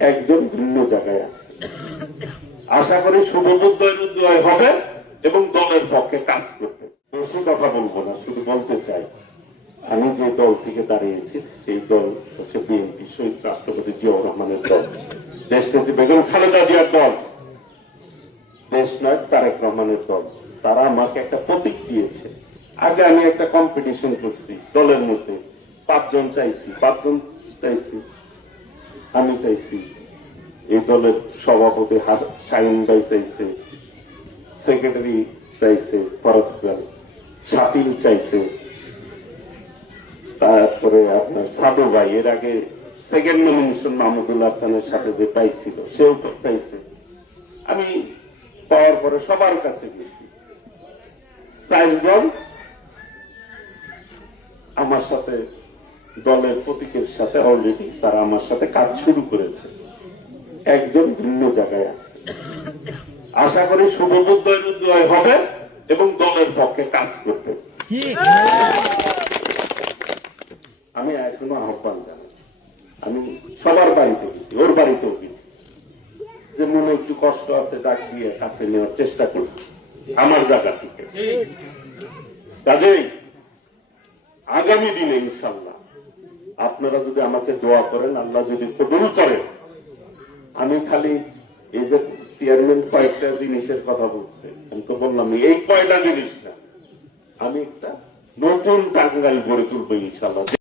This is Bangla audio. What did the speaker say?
একজন ভিন্ন জায়গায় আছে। আশা করি শুভবুদ্ধয় হবে এবং দলের পক্ষে কাজ করবে বেশি কথা বলব না, শুধু বলতে চাই, আমি যে দল থেকে দাঁড়িয়েছি, সেই দল হচ্ছে বিএনপি, শহীদ রাষ্ট্রপতি জিয়াউর রহমানের দল। দেশনেত্রী বেগম খালেদা জিয়ার দল। দেশ নায়ক তারেক রহমানের দল। তারা আমাকে একটা প্রতীক দিয়েছে। আগে আমি একটা কম্পিটিশন করছি দলের মধ্যে। পাঁচজন চাইছি পাঁচজন চাইছি। আমি চাইছি, এই দলের সভাপতি শাহিন ভাই চাইছে সেক্রেটারি চাইছে পরতকাল শাকিল চাইছে। তারপরে আপনার সাধু ভাই, এর আগে সেকেন্ড নমিনেশন মাহমুদুল্লাহ খানের সাথে যে পাইছিল সেও তো চাইছে। আমি পাওয়ার পরে সবার কাছে গেছি। চারজন আমার সাথে দলের প্রতীকের সাথে অলরেডি তারা আমার সাথে কাজ শুরু করেছে। একজন ভিন্ন জায়গায় আছে। আশা করি শুভবুদ্ধয় হবে এবং দলের পক্ষে কাজ করবে। আমি এখনও আহ্বান জানাই। আমি সবার বাড়িতে গেছি ওর বাড়িতেও গেছি। যে মনে একটু কষ্ট আছে ডাক দিয়ে কাছে নেওয়ার চেষ্টা করছি। আমার জায়গা থেকে। কাজেই আগামী দিনে ইনশাল্লাহ আপনারা যদি আমাকে দোয়া করেন, আল্লাহ যদি কবুল করেন আমি খালি এই যে চেয়ারম্যান কয়েকটা জিনিসের কথা বলছে। আমি তো বললাম, এই কয়টা জিনিস না। আমি একটা নতুন টাঙ্গাল গড়ে তুলবো ইনশাল্লাহ